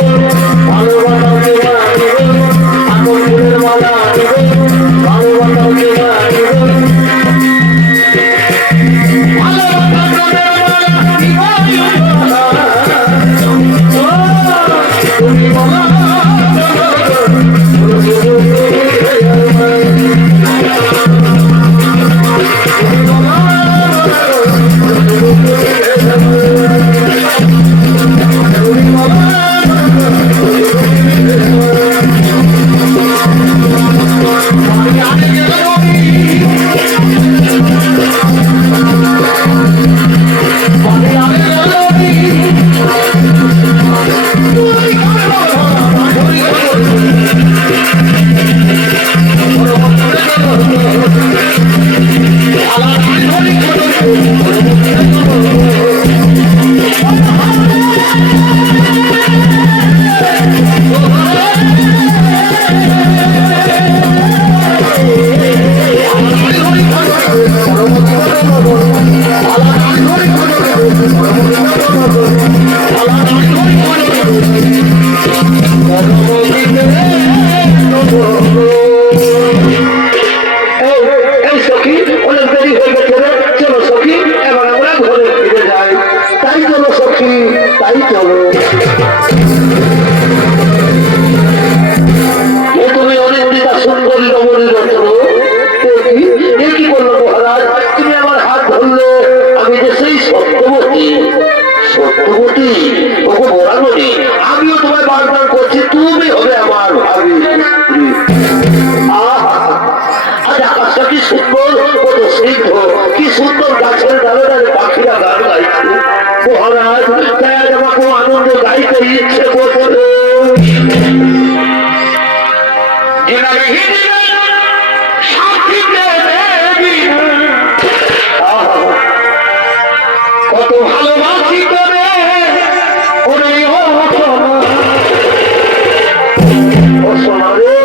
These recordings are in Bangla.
I'm বারবার করছি তুমি হবে আমার ভাবি। আজ আকাশটা কি সুন্দর, কত স্নিগ্ধ, কি সুন্দর গাছের ডালে ডালে পাখিরা গান গাইছে। মহারাজ তাই আজ আমাকে আনন্দ গাইতে ইচ্ছে করছে। কত ভালোবাসি করে ওরে ও সোনা রে,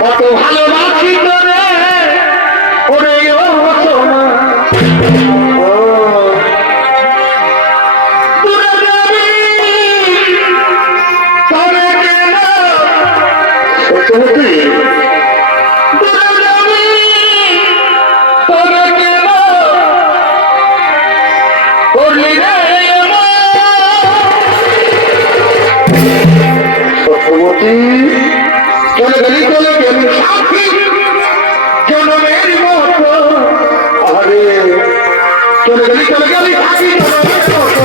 কত ভালোবাসি করে ওরে ও সোনা। চলে গেলি চলে গেলি সাথী জনমের মতো, আরে চলে গেলি চলে গেলি সাথী জনমের মতো।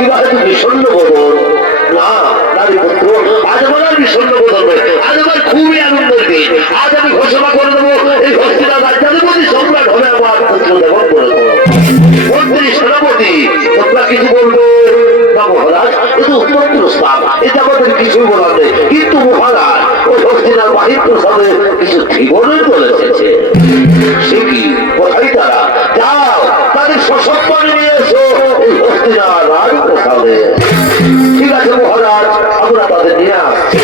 কিভাবে তুমি বিষণ্ণ বোধন? না নারী পুত্র, আজ আমার আর বিষণ্ণ বোধন নয়, আজ আমার খুবই আনন্দের দিন। আজ আমি ঘোষণা করে দেবো এই হস্তিনার রাজ্যাধিপতি সম্রাট হবে আমার পুত্র দেবন করে দেবো। মন্ত্রী সেনাপতি তোমরা কিছু বলবে না মহারাজ, এ তো অত্যন্ত স্থান, এটা আমাদের কিছুই বলার নেই। কিন্তু মহারাজ ওই হস্তিনার বাহির প্রসাদে কিছু জীবনের চলে এসেছে। সে কি কোথায় তারা? যাও তাদের সসম্মানে নিয়ে এসো এই হস্তিনার রাজপ্রসাদে। ঠিক আছে মহারাজ, আমরা তাদের নিয়ে আসছি।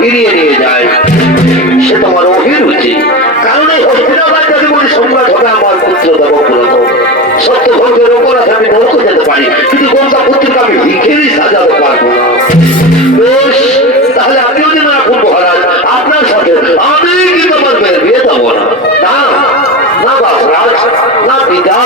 ফিরিয়ে নিয়ে যায়, সে তোমার অভিরুচি। কারণ এই হস্তিনাবাদ যদি সম্রাট হবে আমার পুত্র দেবব্রত। সত্য ভোগের অপরাধে আমি নৌকো যেতে পারি, কিন্তু গোমতা পুত্রকে আমি ভিখেরই সাজাতে পারবো না। বেশ, তাহলে আপনিও যেন রাখুন মহারাজ, আপনার সাথে আমি কিন্তু আমার মেয়ের বিয়ে দেবো না। না বাসরাজ, না পিতা,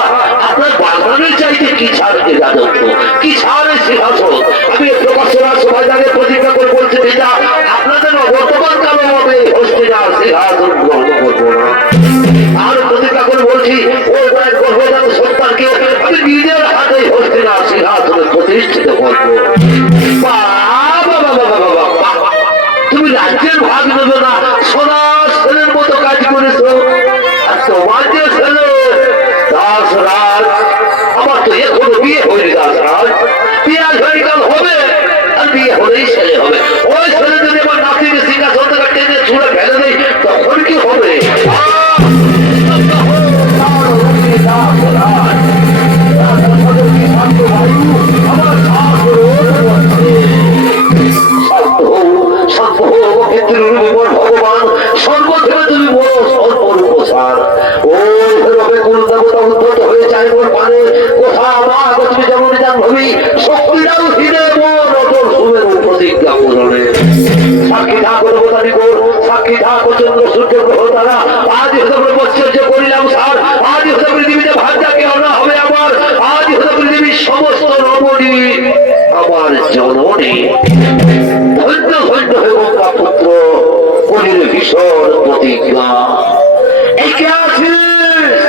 আপনার বাগানের চাইতে কি ছাড়তে রাজত্ব, কি ছাড়ে সিংহাসন। আমি প্রকাশনার সবাই জানে প্রতিজ্ঞা করে বলছি পিতা, আপনাদের বর্তমান কালে হবে হস্তিনার সিংহাসন গ্রহণ করবো না। আর প্রতিজ্ঞা করে বলছি ওই মায়ের গর্ভজাত সন্তানকে আমি নিজের হাতে হস্তিনার সিংহাসনের প্রতিষ্ঠিত করবো। বাবা বাবা বাবা বাবা, তুমি রাজ্যের ভাগ নেবে না, সোনা ছেলের মতো কাজ করেছো। আর তোমার যে ছেলে দাসরাজ, আমার তো এখনো বিয়ে হয়নি দাসরাজ, বিয়ে আজকাল হবে, আর বিয়ে হলেই ছেলে হবে। ওই ছেলে যদি আমার নাতিকে সিংহাসন থেকে টেনে ছুঁড়ে ফেলে দেয় তখন কি হবে? ভগবান সর্বথেকে তুমি বড় সর্বরূপসার। ওই রবে কোন দেবতা উদ্ভূত হয়ে যায় মোর পানে, কোথা মা গতি যেমন যান ভবি শক্তিটাও হিরে মোর অটল সুমের প্রতিজ্ঞা পূরণে। সাক্ষী ঠাকুর বোতানিকর, সাক্ষী ঠাকুর চন্দ্র সূর্য গ্রহ তারা, আজ হতে বৎসর্য করিলাম সার, আজ হতে পৃথিবীতে ভাগ্যাকে আনা হবে আমার, আজ হতে পৃথিবীর সমস্ত রমণী আমার জননী। ধন্য ধন্য হে গঙ্গা পুত্র, কলির ভীষণ প্রতিজ্ঞা। একে আসিস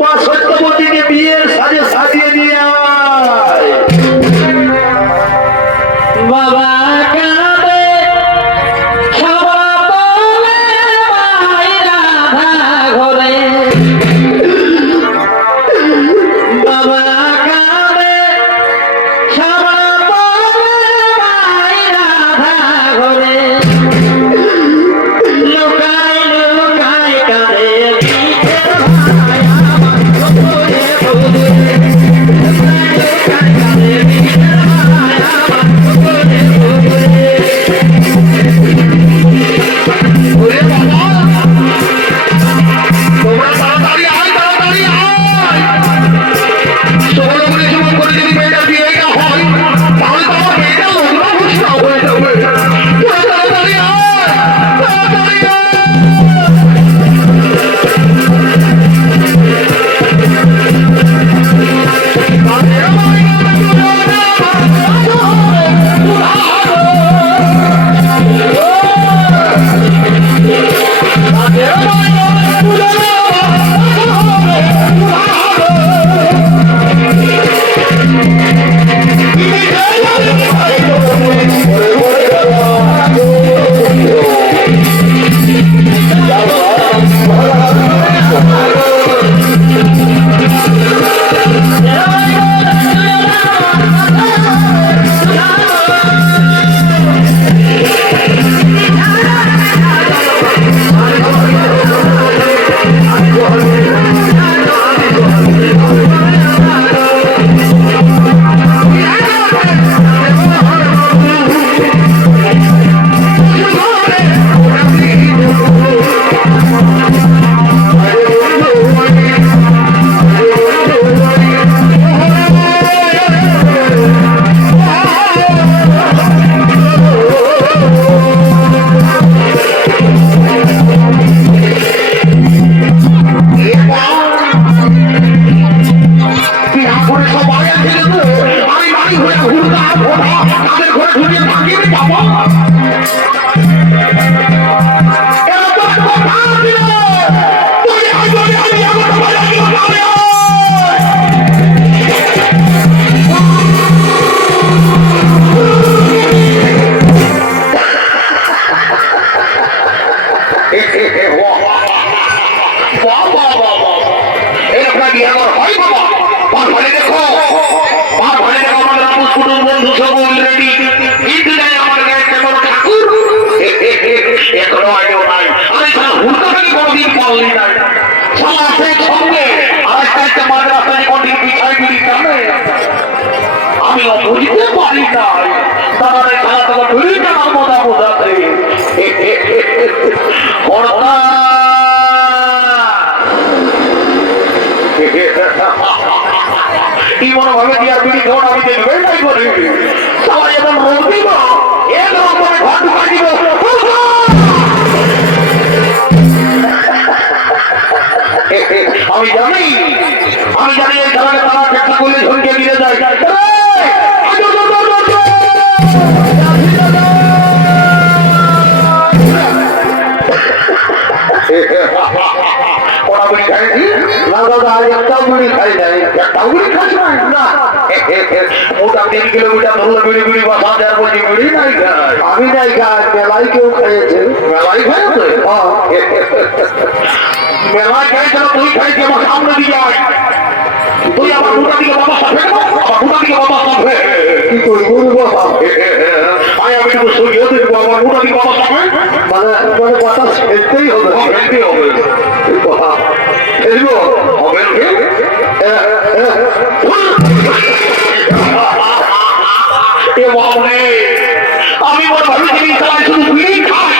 মা সত্যবতীকে বিয়ের সাজে সাজিয়ে নিয়ে আয়। বাবা কাঁদে সবার বলে মাই রাধা ঘরে, বাবা কাঁদে সবার বলে মাই রাধা ঘরে, লুকাই লুকাই কাঁদে পিঠের ভাই আমার চোখে বলে, লুকাই লুকাই কাঁদে পিঠের ভাই আমার চোখে বলে। ওরে বাবা, তোমরা তাড়াতাড়ি আয়, তাড়াতাড়ি আয়। সবলগুলি জীবন করে যদি মেয়েটা বিয়ে না হয় তাহলে তো আমার মেয়েটা লগ্ন ঘোষণা হয়ে যাবে। তোরা তাড়াতাড়ি আয়, তাড়াতাড়ি আয়। মনোভাবে দিয়া বিড়ি খাওয়া আমি দেখবেন নাই করে সবাই এখন রোগ দিব এরকম করে ঘর ঢুকাই দিব। আমি জানি এই খেলাকে তারা চেষ্টা করলে ঝুঁকে দিয়ে যায়। ওরা বুড়ি খাই না দাদা, একটাও বুড়ি খাই নাই, একটাও বুড়ি খাস না। মোটা 3 কিলোমিটার ধরলে বিড়ি বিড়ি বাসা দেওয়ার বলছি বিড়ি নাই খায়। আমি নাই খাই, মেলায় কেউ খেয়েছে। মেলাই খাইছে? মেলায় খাইছে না তুই খাইছি আমার সামনে দিয়ে আয়। তুই আমার মোটা দিকে বাবা সাথে আমার মোটা দিকে বাবা সাথে কি করি বলবো? আয় আমি তো সরিয়ে দেবো আমার মোটা দিকে বাবা সাথে মানে মানে কথা ফেলতেই হবে। ফেলতে হবে ফেলবো? হবে এ বাবরে আমি মনে ভাবছি সবাই শুধু বিড়ি খায়,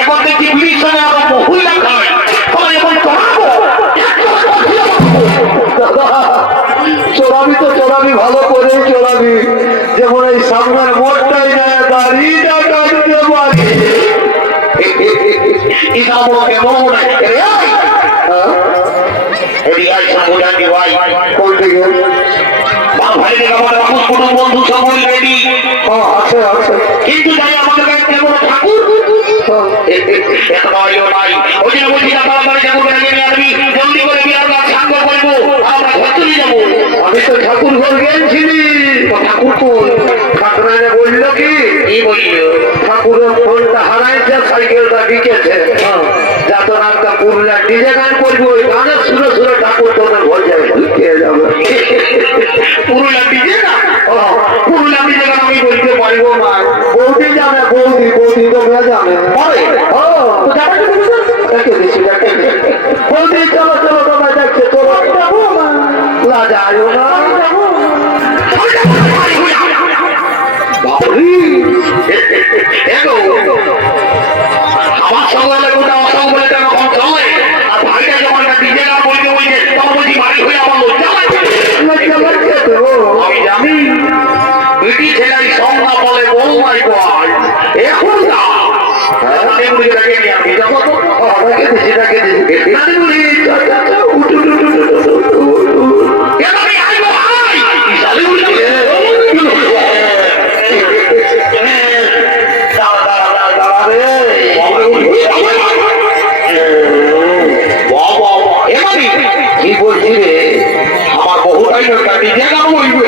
এখন দেখছি বিড়ির সঙ্গে আরো মহিলা খায়। এখন করাবো চোরাবি তো চোরাবি, ভালো করে চোরাবি, যেমন এই সামনের মোড়টাই নেয় দাঁড়িয়ে কাটতে পারি। এটা বড় কেমন কোন দিকে? বন্ধু সকল রেডি, আছে আছে। কিন্তু তাই আমাদের কাছে কেমন ঠাকুর এত নয়ও নাই। ওই জন্য বলছি না তাড়াতাড়ি ঠাকুর নিয়ে আসবি, জলদি করে বিয়ার গাছ সাঙ্গ করবো, আমরা ঘর চলে যাবো। আমি তো ঠাকুর ঘর গেছিলি। ঠাকুর কই? ঠাকুরানে বললো কি কি বলল? ঠাকুরের ফোনটা হারাইছে, সাইকেলটা বিকেছে, যাত রাতটা পুরুলিয়া ডিজে গান করবো, ওই গানের সুরে সুরে ঠাকুর তোদের ঘর যাবে, ঢুকিয়ে যাবে। পুরুলিয়া দিকে না, পুরুলিয়া দিকে আমি বলতে পারবো না। বৌদি জানে, বৌদি বৌদি তো মেয়ে জানে। পরে তো যাবে কি তুমি? দেখে দিচ্ছি, দেখে দিচ্ছি। বৌদি চলো চলো, তোমায় দেখছে, চলো যাবো না, যাইও না, যাবো। আমার সঙ্গে গোটা অসম বলে কেন কম চলে, আর ভাইটা যখন ডিজে গান বলতে বলছে তখন বলছি বাড়ি হয়ে আমার লজ্জা লাগছে। লজ্জা লাগছে তো। আমি জানি বিটি ছেলের সংজ্ঞা বলে বউ মাই বল এখন না এগুলি রেখে নিয়ে আমি যাবো তো। দেখে দিচ্ছি, দেখে দিচ্ছি। নানিমুনি, উঠু, উঠু, উঠু, উঠু, উঠু, উঠু। এ আমি আইবো, আই। এই শালি উঠছে। দাঁড়া, দাঁড়া, দাঁড়া, দাঁড়া রে। বাহ, বাহ, বাহ। এ মানি, কি বলছি রে? আমার বহুটাই একটা ডিজে গান বলবে।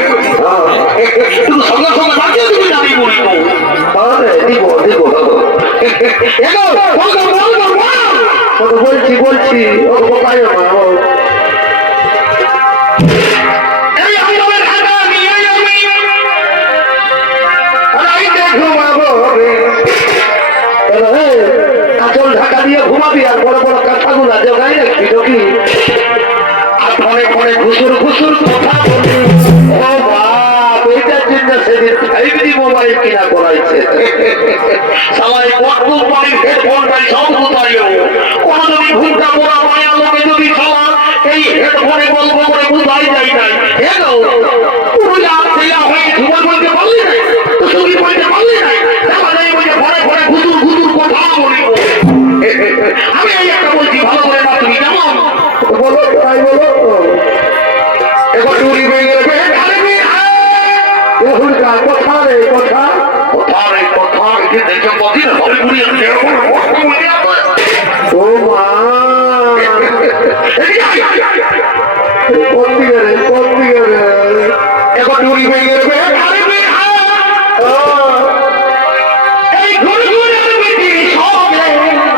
তুমি সঙ্গে সঙ্গে বাঁচিয়ে দিবি নানিমুনি তো। তাহলে দিব দিব। এগো, বল, বল, বল, বল, বল। তোকে বলছি বলছি, ও কোথায় আমার? এই আমি আমার খাতা নিয়ে যাবি। ঘুমাবো কাজল ঢাকা দিয়ে ঘুমাবি, আর বড় বড় কাঁথাগুলা জোগাই রাখবি নাকি? আর পরে পরে ঘুষুর ঘুষুর কথা বলবি। ও বাপ, এইটার জন্য সেদিন 5G মোবাইল কিনা করাইছে। সবাই বট কোম্পানির হেডফোনটাই সব কোথায় কোনো যদি ঘুমটা পড়া মায়া লোকে যদি সবা এই হেডফোনে গল্প করে বুঝাই যায় নাই। হেলো পুরুলিয়া ছেলে হয়ে জীবন বলতে পারলি নাই, তুমি বলতে পারলি নাই, দেখা যায় বলতে ঘরে ঘরে ঘুতুর ঘুতুর কথা বলিব। আমি এই একটা বলছি ভালো করে না, তুমি কেমন বলো তাই বলো। এবার টুরি ভেঙে গেছে। হুড়কা কথা রে কথা। কোথার এই কথা এটি দেখে কদিন হরে ঘুরি ও মা, কোন দিকে রে, কোন দিকে রে? এবার টুরি ভেঙে গেছে। এই ঘুরি ঘুরি বেটি সবে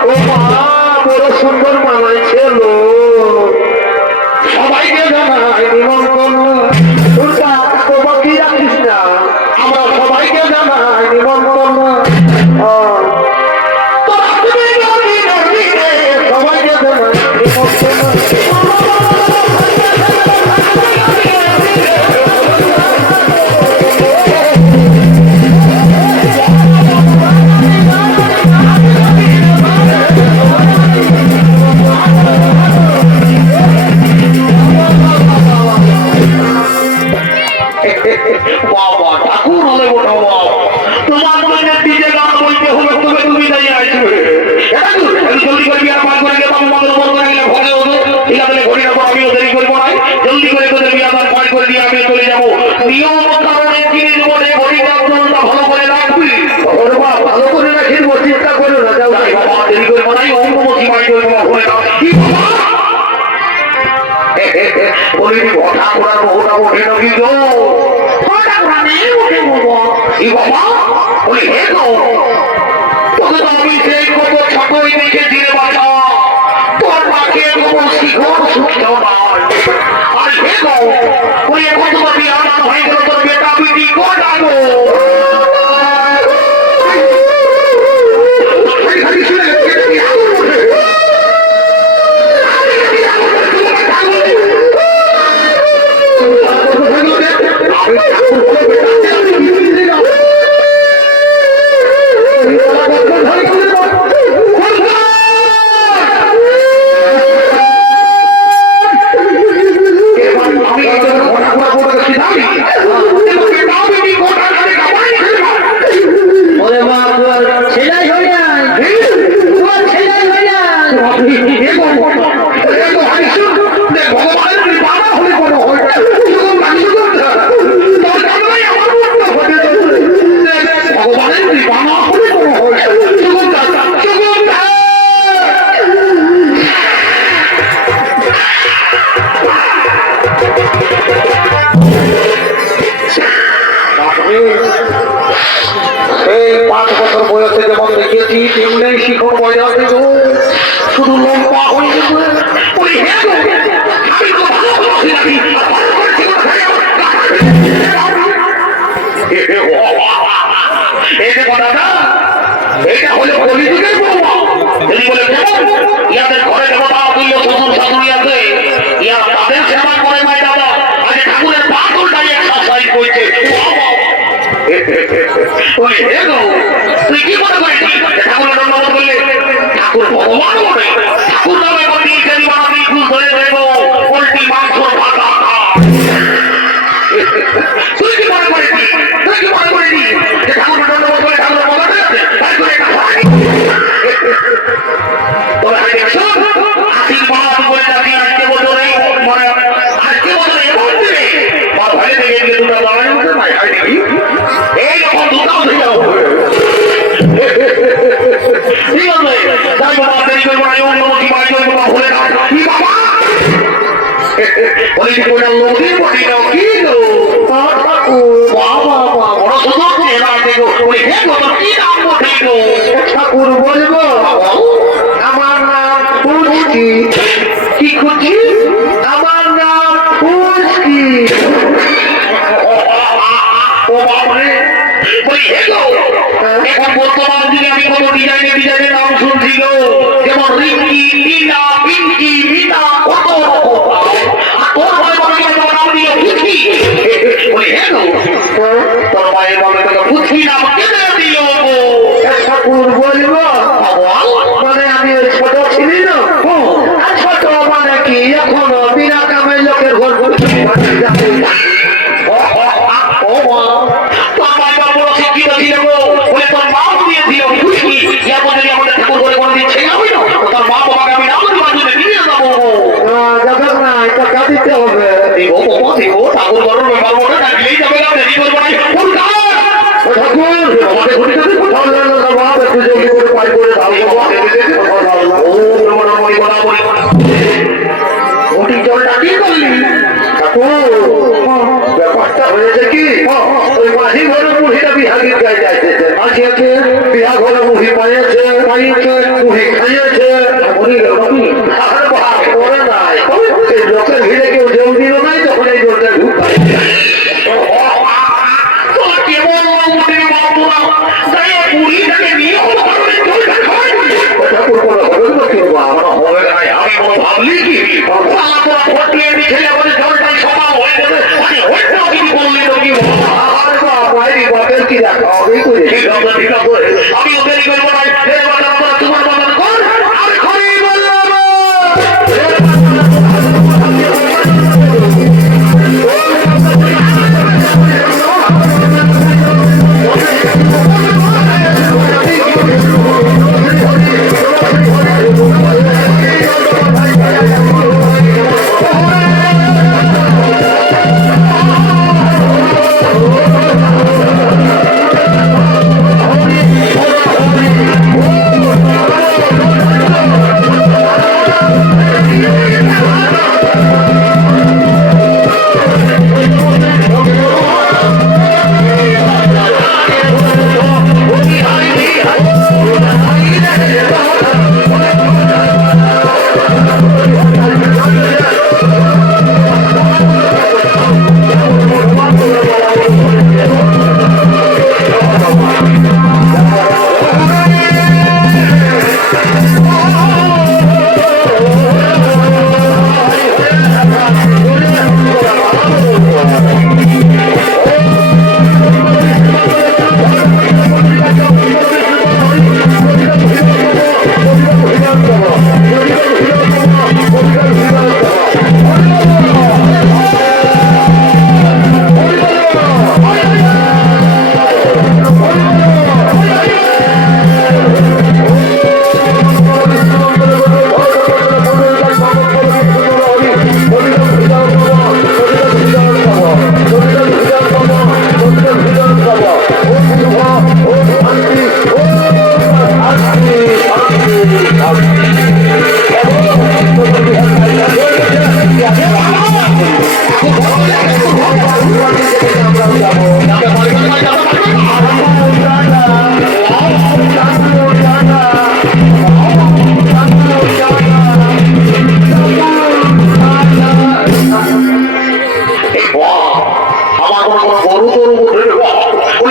ও মা, বড় সুন্দর মানাইছে লো। সবাইকে জানাই নিমন্ত্রণ হুড়কা কাকো বাকি রাখিস না। আমরা সবাইকে জানাই নিমন্ত্রণ তোরা তুমি জানি নাকি রে, সবাইকে জানাই নিমন্ত্রণ। বাবা ঠাকুর হলে ওঠো বাবা, তোমার মনে ডিজে গান বলতে হবে, তবে তুমি দাঁড়িয়ে আসবে। জলদি করে বিয়ার পান করে গেলাম, আমাদের বল করে গেলে ঘরে হতো, ঠিক আছে ঘড়ি রাখো, আমিও দেরি করবো না, জলদি করে তোদের বিয়ার পান করে দিয়ে আমি চলে যাবো। নিয়ম কারণে জিনিস বলে ঘড়ি রাখা ভালো করে রাখবি। ওর বাপ ভালো করে রাখিস, চিন্তা করো না, যাও তাই বাবা দেরি করবো নাই, অন্য মশি বাড়ি করবো ঘরে না। কি বাবা বলিনি ঘটা করার বহুটা ওঠে নাকি গো। এই বাবা ওই হে গো তোকে তো আমি সেই কত ছোটই দেখেছি রে বাবা তোর মাকে কোনো শিখর সুখেও নয় আর হে গো ওই এখন তোমার বিয়ে আনানো হয়ে গেল তোর বেটা বিটি কোটা গো ওরে বাপ ছেলাই হয়ে যায় তোমার ছেলাই হয়ে যায় এই 5 বছর বয়সে যেমন দেখেছি তেমনি শিখর বজাতে শুধু লম্বা হয়ে গেছে ওই হে গো, আমি তো ভালোবাসি নাকি? এই যে কথাটা এটা হলো কলিযুগের বৌমা তিনি বলে কেমন ইয়াদের ঘরে দেবতা তুল্য শ্বশুর শাশুড়ি আছে ইয়া তাদের সেবা করে নাই দাদা আগে ঠাকুরের পাথরটাই এক্সারসাইজ করছে ওই হে গো, তুই কি মনে করিস ঠাকুরের ধন্যবাদ করলে ঠাকুর ভগবান বলে ঠাকুর নামে বলি ইত্যাদি বানাবি ঘুষ ধরে দেব পোল্ট্রি মাংস ভাতা তুই কি মনে করিস যে ঠাকুরের ধন্যবাদ করলে ঠাকুরের মজা আছে তাই করে একটা ভাই তবে আগে শোন আশীর্বাদ করে যাবি আজকে বছরে মানে আজকে বছরে এমন দিনে বা ভাই থেকে গিয়ে দুটো দাঁড়ায় উঠে নাই হয় নাকি এইরকম দুটাও থেকে ঠিক আছে যাই বাবা দেরি করবো না অন্য কি বাড়ি করবো না হলে না কি বাবা বলি কি ওটা লোকের বলি না কি গো বাবা বড় সুযোগ দিয়ে না দেখো ওই হে গো তোর কি নাম বলি গো ঠাকুর বলবো আমার নাম পুষ্টি কি খুঁজি আমার নাম পুষ্টি ও বাবারে ওই হে গো এখন বর্তমান দিনে আমি কত ডিজাইনের নাম শুনছি গো যেমন রিঙ্কি টিনা পিঙ্কি মিনা কত রকম আর তোর ভাই বাবা নাম দিয়ে পুষ্টি ওই হে গো তোর মায়ের বাবা তোকে পুষ্টি নাম কেটে দিল গো ঠাকুর বলবো মানে আমি ওই ছোট ছিলি না আর ছোট মানে কি এখনো বিনা কামের লোকের ঘর ও মা তোর মাই বাবা শিক্ষিত ছিল গো বলে তোর নাম দিয়ে দিল খুশি ইয়া বলে আমাদের ঠাকুর ঘরে কোনোদিন ছেলে হবে না তোর মা বাবাকে আমি নাম দিয়ে বাঁধবে নিয়ে যাবো যাবে না এটা কাঁদিতে হবে দিব বাবা দিব ঠাকুর ঘরের ব্যাপার বলে ডাকলেই যাবে না দেরি করবো না কোন কাজ ঠাকুর আমাদের ঘুরে যাবে কোথাও যাবে না বাবা একটু জলদি করে পাই করে দাও বাবা ও নমো নমো বরাবর ওটি জলটা কি করলি ঠাকুর ব্যাপারটা হয়েছে কি ওই মাঝি ঘরে মুহিটা বিহাগির গায়ে যাইতেছে আজকে বিহা ঘরে মুহি পাইছে মুহি খাইয়েছে আর বাপ করে নাই এই লোকের ভিড়ে কেউ জল দিল নাই তখন এই জলটা ঢুকাই ভাবলি কি ছেলে বলে জলটাই সমাল হয়ে যাবে কি দেখা ঠিক আছে আমি ওদের করবো না তোমার বাবার কর আমি খড়ি বললাম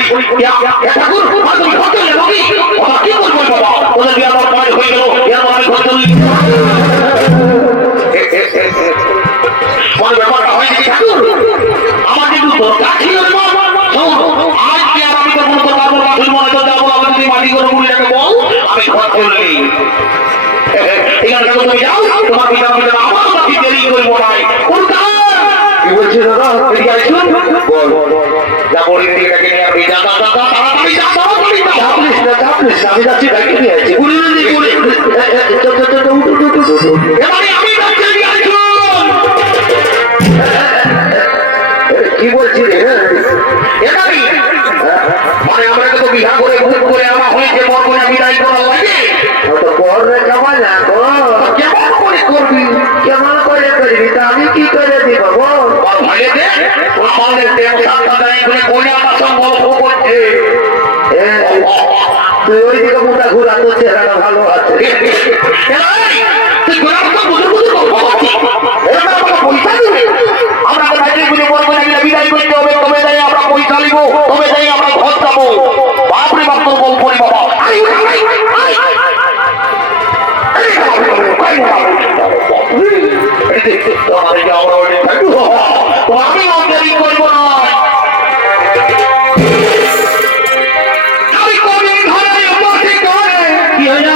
ঠাকুর তুমি ঘর চলে যাবো কি কি করবো বাবা ওদের বিয়ে আমার পয়েন্ট হয়ে গেল আমি ঘর চলে ব্যাপারটা হয় নাকি ঠাকুর আমার কিন্তু দরকার ছিল আজকে আমি তো মনে করবো বাসুর মনে তো যাবো আমি যদি মাটি করে মুড়িটাকে বল আমি ঘর চলে নেই এখানে তুমি যাও তোমার পিতা পিতা আমার বাকি দেরি করবো নাই কি বলছিস দাদা? এদিকে আসুন বল যাবো এদিকে নিয়ে আপনি যা তাড়াতাড়ি যা চাপিস না, আমি যাচ্ছি ব্যাগে নিয়ে আছি। এবারে আমি যাচ্ছি এদিকে আসুন কি বলছি রে? এবারে মানে আমরা তো বিঘা করে ভূত করে আমার হয়েছে মরবনা বিদায় করা লাগে তো কর রে কেমন না কেমন করে করবি কেমন করে করবি তা আমি কি করে দিব বল? ভাইলে দে আমাদের দেব সাতটা দাঁড়িয়ে করে কোনে আমার সঙ্গে গল্প করছে এ, তুই ওই দিকে মোটা ঘুরা, তোর চেহারাটা ভালো আছে। তুই ঘোরা তো বুঝে বুঝে গল্প করছিস এবার আমাকে পয়সা দিবে আমরা তো বাইরে বুঝে মরবনা বিদায় করতে হবে তবে যাই আমরা পয়সা নিব তবে যাই আমরা ঘর যাবো বাপরে বাপ তোর গল্প রে বাবা আমি অন্তরি করবো না আমি কবি ধরে উপস্থিত করে কি হইল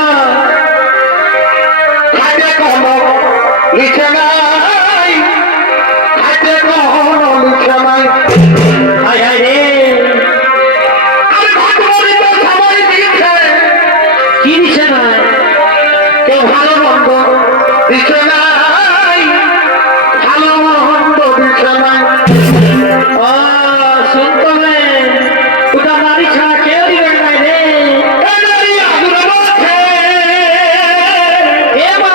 খাটে কখনো লিখে নাই খাটে কখনো লিখে নাই হাই হাই রে আমি ঘটবলিতে সবাই দিয়েছে কি দিছে না কেউ ভালো মন্দ দিচ্ছে নাই ভালো মন্দ দিচ্ছে নাই ও শুনতো রে ওটা নারী ছাড়া কেউ দিবেন নাই রে এনারই আগুনে বলছে এ মা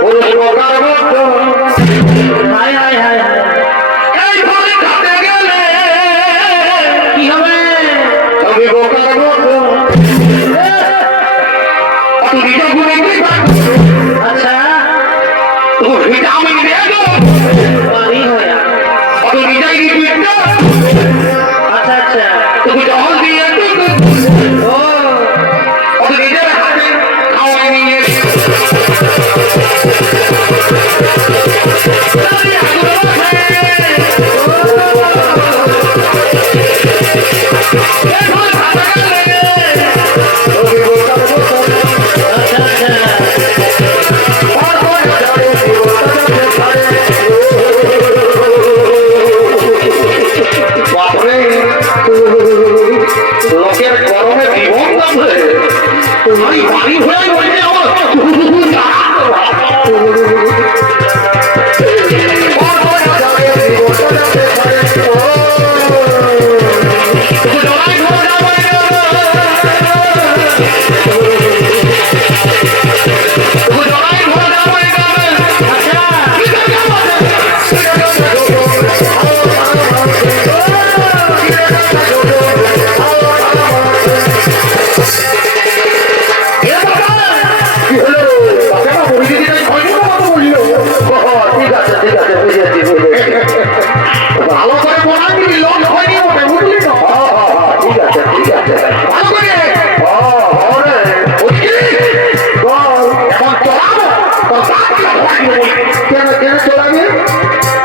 পুরুষ প্রকার মতো হাই হাই হাই হাই এই ফলে কাটে গেলে কি হবে তুমি বোকার মতো তুমি যখন আচ্ছা তুমি ভিটামিন দিয়ে গো পানি হয়া তুমি যাই দিতে আচ্ছা আচ্ছা তুমি জল দিয়ে ও তুমি নিজের হাতে খাওয়াই নিয়ে আচ্ছা আচ্ছা বাপরে লোকের গরমে জীবন যাবে আমি বাড়ি হয়ে বলছে আমার ভালো করে বলাবি লোক হয়নি ওটা বুঝলি তো ভালো করে এখন চলাবো তোর দাঁতটা ভাঙিয়ে বলবি। কেন চলাবি?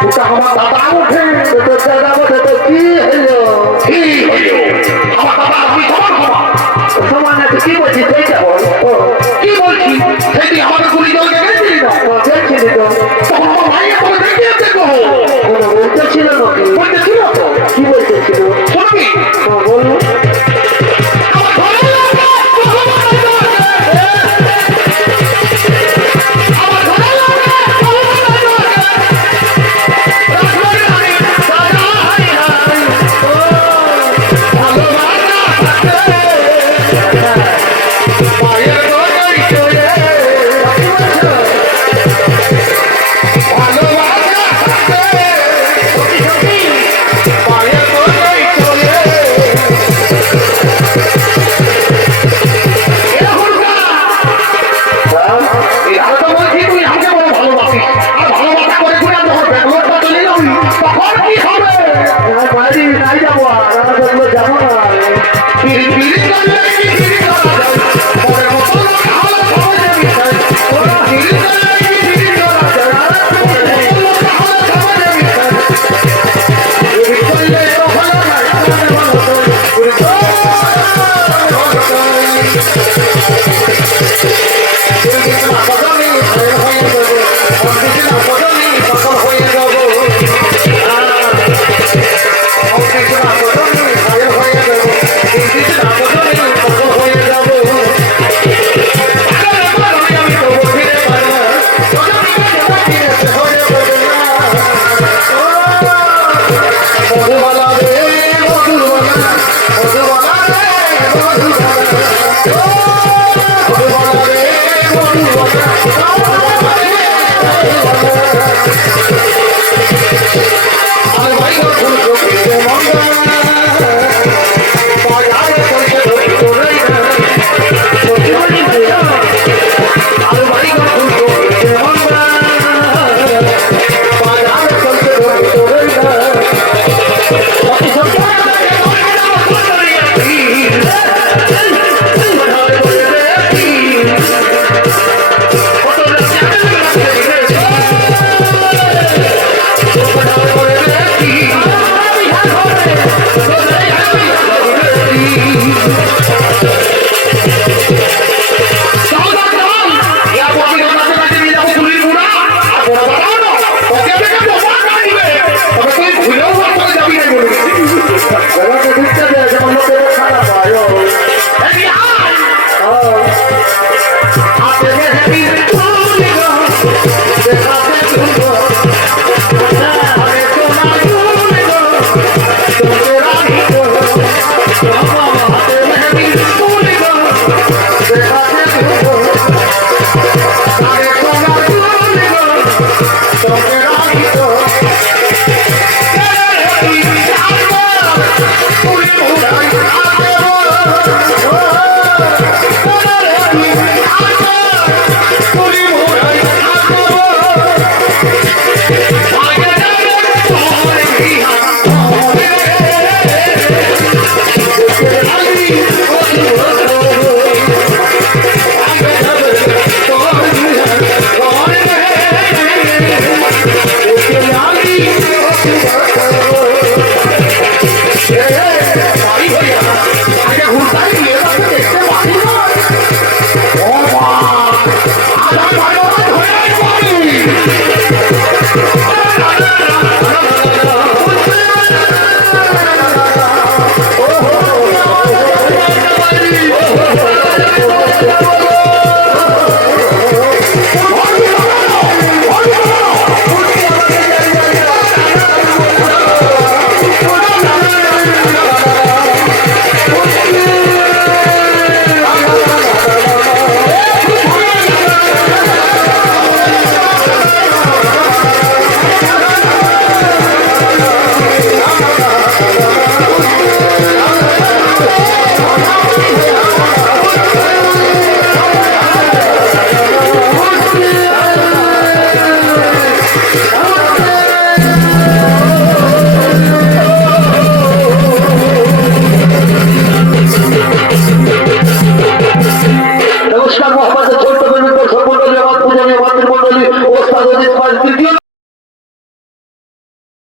ওটা আমার দাদা উঠে তোর দাদা বলে তো কি হলো? কি হইল আমার দাদা আপনি সমান সমান সমান না, তুই কি বলছিস সেইটা বল। কি বলছি সেটি আমাদের গুলি জলকে গেছিলি না দেখছিলি তো তখন আমার ভাইয়ের করে দেখিয়ে দেখো কোনো বলতে ছিল নাকি? বলতে ছিল তো কি বলতেছিল? যাবো আর আমার থাকলে যাবো না পিড়ি পিড়ি করলে কি পিড়ি করা যায় পরে মতো তাহলে সবাই মিশাই ওরা পিড়ি করলে কি পিড়ি করা যায় পরে মতো তাহলে সবাই মিশাই পিড়ি করলে তো হলো না আমাদের ভালো তো পিড়ি করলে Thank you.